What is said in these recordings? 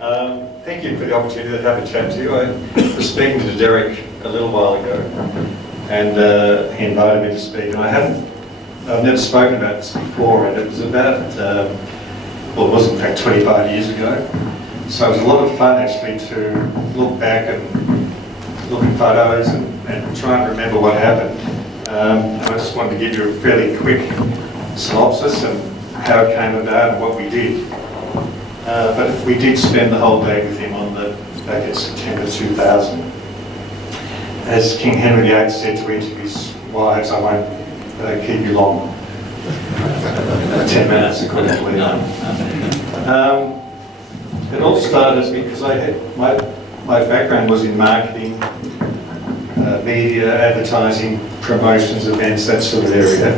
Thank you for the opportunity to have a chat to you. I was speaking to Derek a little while ago, and he invited me to speak. And I've never spoken about this before, and it was about, well, it was in fact 25 years ago. So it was a lot of fun actually to look back and look at photos and try and remember what happened. And I just wanted to give you a fairly quick synopsis of how it came about and what we did. But we did spend the whole day with him back in September 2000. As King Henry VIII said to each of his wives, I won't keep you long. 10 minutes, according to Leon. It all started because my background was in marketing, media, advertising, promotions, events, that sort of area.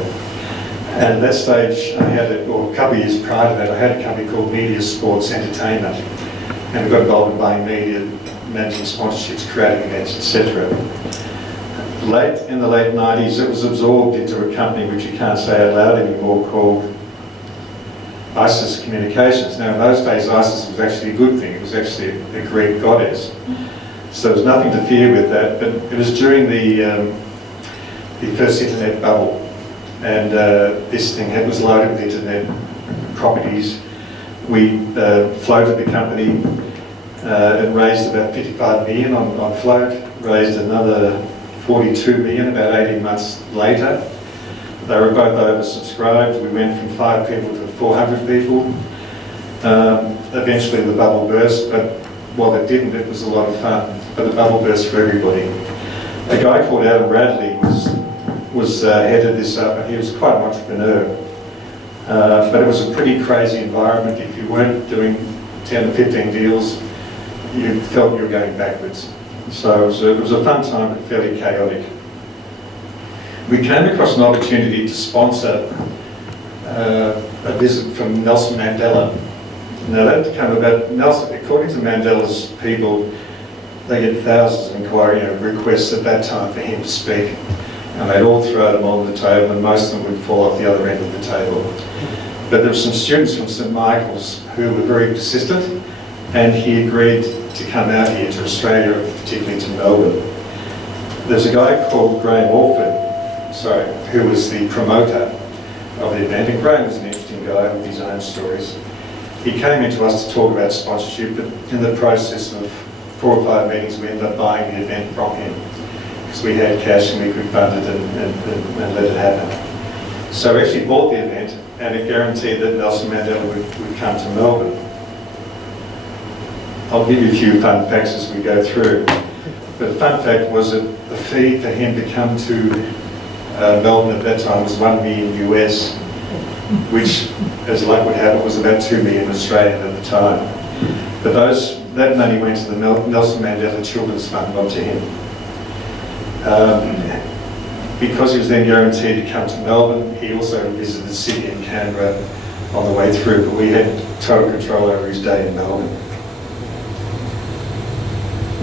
And at that stage, I had, or a couple of years prior to that, I had a company called Media Sports Entertainment. And we got involved in buying media, managing sponsorships, creating events, etc. In the late 90s, it was absorbed into a company which you can't say out loud anymore, called Isis Communications. Now in those days, Isis was actually a good thing. It was actually a Greek goddess. So there was nothing to fear with that, but it was during the first internet bubble. And this thing was loaded with internet properties. We floated the company. It raised about 55 million on float, raised another 42 million about 18 months later. They were both oversubscribed. We went from 5 people to 400 people. Eventually the bubble burst, but while it didn't, it was a lot of fun. But the bubble burst for everybody. A guy called Adam Radley headed this up, and he was quite an entrepreneur. But it was a pretty crazy environment. If you weren't doing 10 or 15 deals, you felt you were going backwards. So it was a fun time, but fairly chaotic. We came across an opportunity to sponsor a visit from Nelson Mandela. Now that came about, according to Mandela's people, they get thousands of requests at that time for him to speak. And they'd all throw them on the table, and most of them would fall off the other end of the table. But there were some students from St Michael's who were very persistent, and he agreed to come out here to Australia, particularly to Melbourne. There's a guy called Graham Orford, who was the promoter of the event, and Graham was an interesting guy with his own stories. He came into us to talk about sponsorship, but in the process of 4 or 5 meetings, we ended up buying the event from him. Because we had cash and we could fund it and let it happen. So we actually bought the event, and it guaranteed that Nelson Mandela would come to Melbourne. I'll give you a few fun facts as we go through. But the fun fact was that the fee for him to come to Melbourne at that time was $1 million US, which, as luck would have it, was about 2 million Australian at the time. But that money went to the Nelson Mandela Children's Fund, not to him. Because he was then guaranteed to come to Melbourne, he also visited Sydney and Canberra on the way through, but we had total control over his day in Melbourne.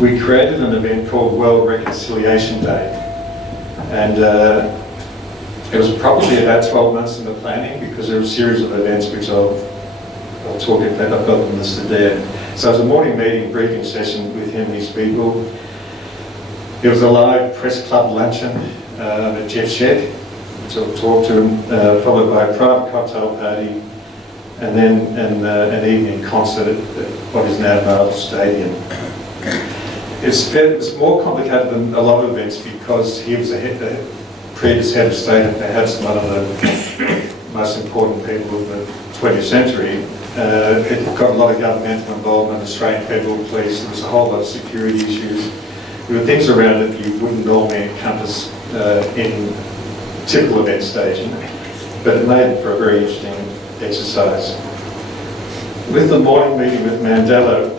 We created an event called World Reconciliation Day, and it was probably about 12 months in the planning, because there were a series of events which I'll talk about. I've got them listed there. So it was a morning meeting, briefing session with him and his people. There was a live press club luncheon at Jeff's Shed, which I'll talk to him, followed by a private cocktail party, and then an evening concert at what is now Marvel Stadium. It was more complicated than a lot of events because he was the previous head of state and perhaps one of the most important people of the 20th century. It got a lot of governmental involvement, Australian Federal Police, there was a whole lot of security issues. There were things around it you wouldn't normally encompass in typical event staging, but it made it for a very interesting exercise. With the morning meeting with Mandela,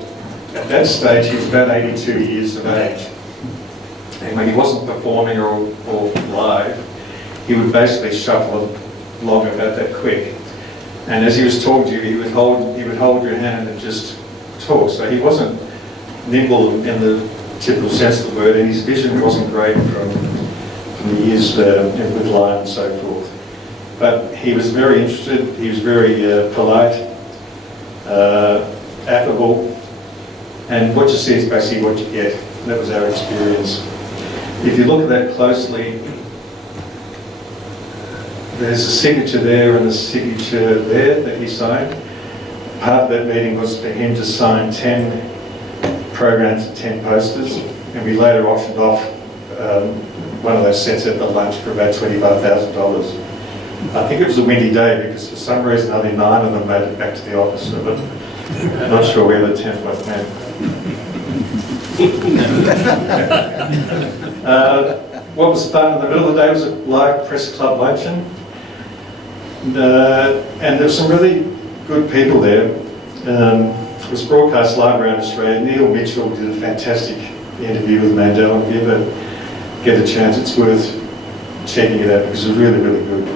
at that stage he was about 82 years of age. And when he wasn't performing or live, he would basically shuffle along about that quick. And as he was talking to you, he would hold your hand and just talk. So he wasn't nimble in the typical sense of the word, and his vision wasn't great from the years with Lyme and so forth. But he was very interested, he was very polite, affable, And what you see is basically what you get. That was our experience. If you look at that closely, there's a signature there and a signature there that he signed. Part of that meeting was for him to sign 10 programs and 10 posters, and we later auctioned off one of those sets at the lunch for about $25,000. I think it was a windy day because for some reason only 9 of them made it back to the office, but I'm not sure where the 10th one went. What was fun in the middle of the day was a live press club luncheon, and there were some really good people there. It was broadcast live around Australia. Neil Mitchell did a fantastic interview with Mandela. If you ever get a chance, it's worth checking it out because it was really, really good.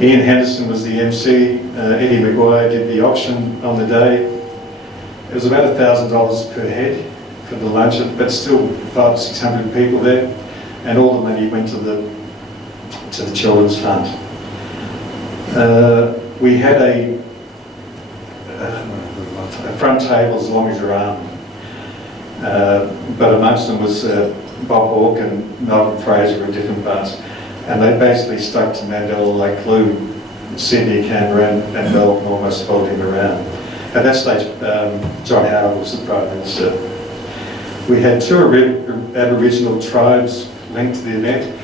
Ian Henderson was the MC. Eddie McGuire did the auction on the day. It was about $1,000 per head for the luncheon, but still 500 or 600 people there, and all the money went to the Children's Fund. We had a front table as long as your arm, but amongst them was Bob Hawke and Malcolm Fraser were different parts, and they basically stuck to Mandela like glue. Sydney, Canberra and Melbourne almost followed him around. At that stage, John Howard was the Prime Minister. We had 2 Aboriginal tribes linked to the event,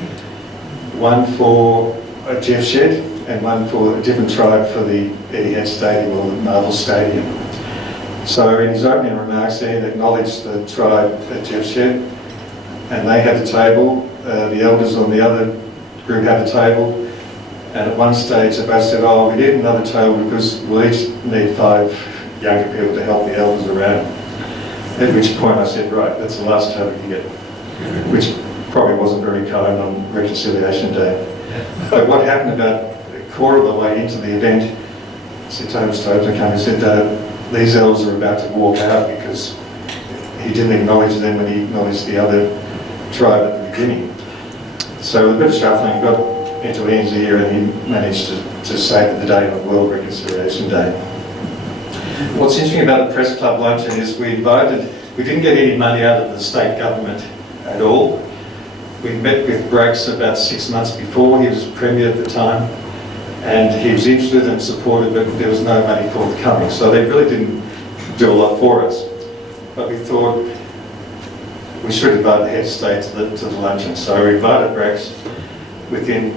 one for Jeff Shed and one for a different tribe for the Etihad Stadium or the Marvel Stadium. So in his opening remarks, Ian acknowledged the tribe at Jeff Shed, and they had a table. The elders on the other group had a table, and at one stage they both said, "Oh, we need another table because we'll each need 5 younger people to help the elders around." At which point I said, "Right, that's the last table you get," which probably wasn't very kind on Reconciliation Day. But what happened about a quarter of the way into the event, Sir Thomas Tobin came and said, "These elders are about to walk out," because he didn't acknowledge them when he acknowledged the other tribe at the beginning. So with a bit of shuffling, he got into Ian's ear and he managed to save the day on World Reconciliation Day. What's interesting about the Press Club luncheon is we didn't get any money out of the state government at all. We met with Braggs about 6 months before. He was Premier at the time, and he was interested and supported, but there was no money forthcoming. So they really didn't do a lot for us. But we thought we should invite the head of state to the luncheon. So we invited Braggs. Within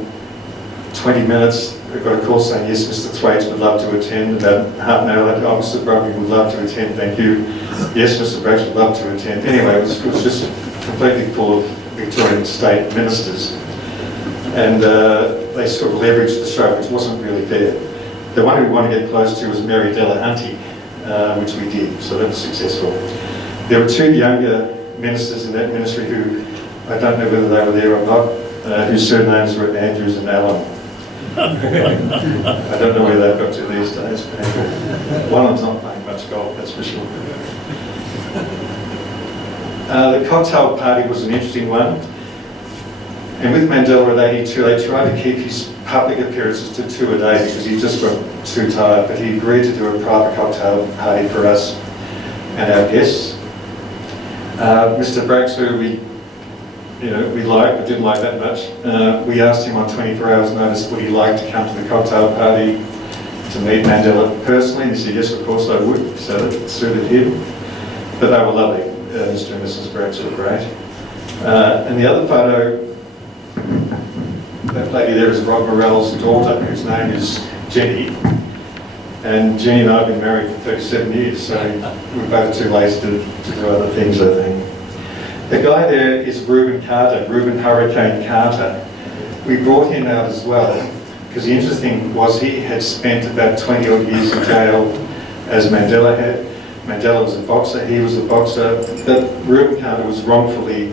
20 minutes, I got a call saying, "Yes, Mr. Thwaites would love to attend." About half an hour later, "Oh, Mr. Brumby would love to attend, thank you." "Yes, Mr. Braggs would love to attend." Anyway, it was just completely full of Victorian state ministers. And they sort of leveraged the show, which wasn't really fair. The one we wanted to get close to was Mary Delahunty, which we did, so that was successful. There were 2 younger ministers in that ministry who, I don't know whether they were there or not, whose surnames were Andrews and Allen. I don't know where they've got to these days. One of them's not playing much golf, that's for sure. The cocktail party was an interesting one. And with Mandela at 82, they tried to keep his public appearances to 2 a day because he just got too tired, but he agreed to do a private cocktail party for us and our guests. Mr. Braggs, who we liked but didn't like that much, we asked him on 24 hours notice would he like to come to the cocktail party to meet Mandela personally, and he said yes, of course I would, so it suited him. But they were lovely. Mr. and Mrs. Braggs were great. And the other photo, that lady there is Rod Morell's daughter, whose name is Jenny. And Jenny and I have been married for 37 years, so we're both too lazy to do other things, I think. The guy there is Reuben Carter, Reuben Hurricane Carter. We brought him out as well, because the interesting thing was he had spent about 20 odd years in jail, as Mandela had. Mandela was a boxer, he was a boxer, but Reuben Carter was wrongfully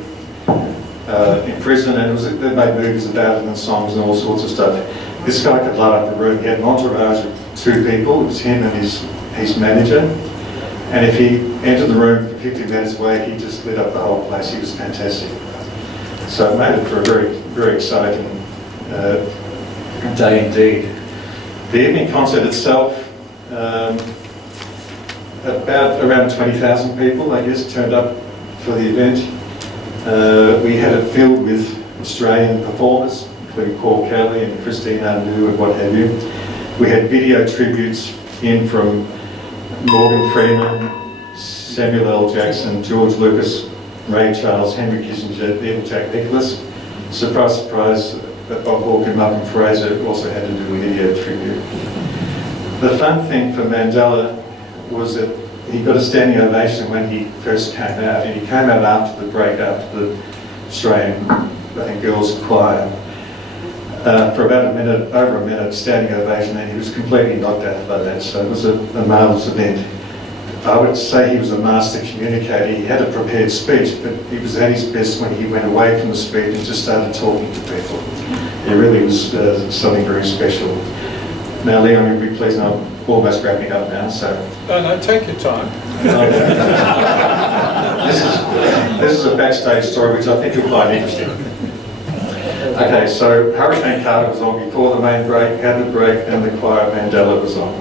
in prison, and they made movies about it and songs and all sorts of stuff. This guy could light up the room. He had an entourage of 2 people. It was him and his manager. And if he entered the room for 50 minutes away, he just lit up the whole place. He was fantastic. So it made it for a very, very exciting day indeed. The evening concert itself, around 20,000 people, I guess, turned up for the event. We had it filled with Australian performers, including Paul Kelly and Christine Andu and what have you. We had video tributes in from Morgan Freeman, Samuel L. Jackson, George Lucas, Ray Charles, Henry Kissinger, even Jack Nicklaus. Surprise, surprise, Bob Hawke and Malcolm Fraser also had to do a video tribute. The fun thing for Mandela was that he got a standing ovation when he first came out, and he came out after the break, after the Australian, I think, girls' choir, for about a minute, over a minute, standing ovation, and he was completely knocked out by that, so it was a marvellous event. I would say he was a master communicator. He had a prepared speech, but he was at his best when he went away from the speech and just started talking to people. It really was something very special. Now, Leon, you'll be pleased, I'm almost wrapping up now, so... No, take your time. This is a backstage story which I think you'll find interesting. Okay, so Hurricane Carter was on before the main break, had the break, and the choir Mandela was on.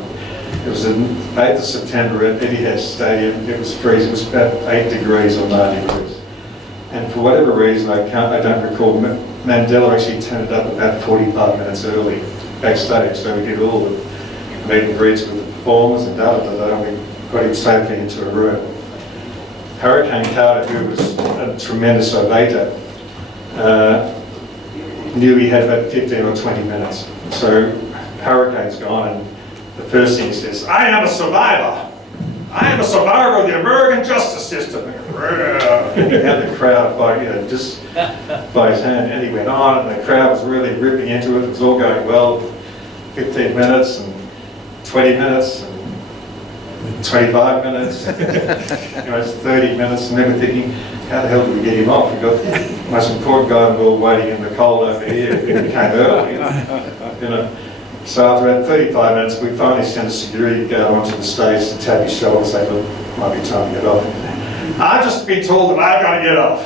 It was the 8th of September at Etihad Stadium. It was freezing. It was about 8 degrees or 9 degrees. And for whatever reason, I don't recall, Mandela actually turned up about 45 minutes early backstage. So we did all the meet and greets with the performers and and we got him safely into a room. Hurricane Carter, who was a tremendous orator, knew he had about 15 or 20 minutes. So Hurricane's gone, and the first thing he says, "I am a survivor. I am a survivor of the American justice system." And he had the crowd by, just by his hand, and he went on, and the crowd was really ripping into it. It was all going well. 15 minutes and 20 minutes and 25 minutes, it's 30 minutes, and then we're thinking, how the hell did we get him off? We got the most important guy in the world waiting in the cold over here. He came early, So after about 35 minutes, we finally sent a security guard onto the stage to tap his shoulder and say, "Look, might be time to get off." "I've just been told that I've got to get off.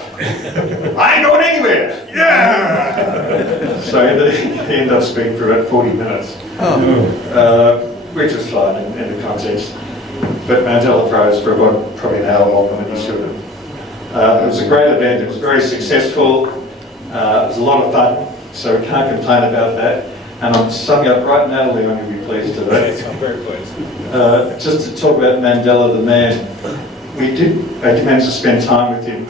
I ain't going anywhere." Yeah! So he ended up speaking for about 40 minutes, which was fine in the context. But Mandela froze for about probably an hour longer than he should have. It was a great event. It was very successful. It was a lot of fun, so we can't complain about that. And I'm summing up right now, Leon, you'll be pleased today. Yes, I'm very pleased. Just to talk about Mandela the man, I did manage to spend time with him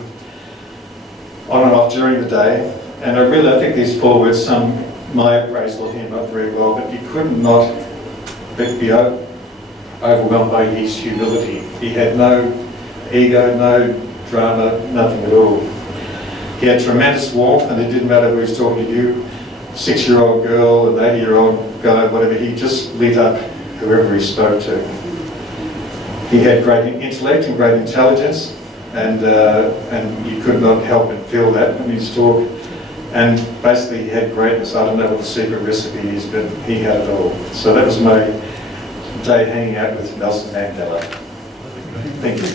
on and off during the day, and I think these 4 words sum my appraisal of him up very well, but you could not be overwhelmed by his humility. He had no ego, no drama, nothing at all. He had tremendous warmth, and it didn't matter who he was talking to you, 6-year-old girl, an 80-year-old guy, whatever, he just lit up whoever he spoke to. He had great intellect and great intelligence, and you could not help but feel that in his talk. And basically he had greatness. I don't know what the secret recipe is, but he had it all. So that was my day hanging out with Nelson Mandela. Thank you.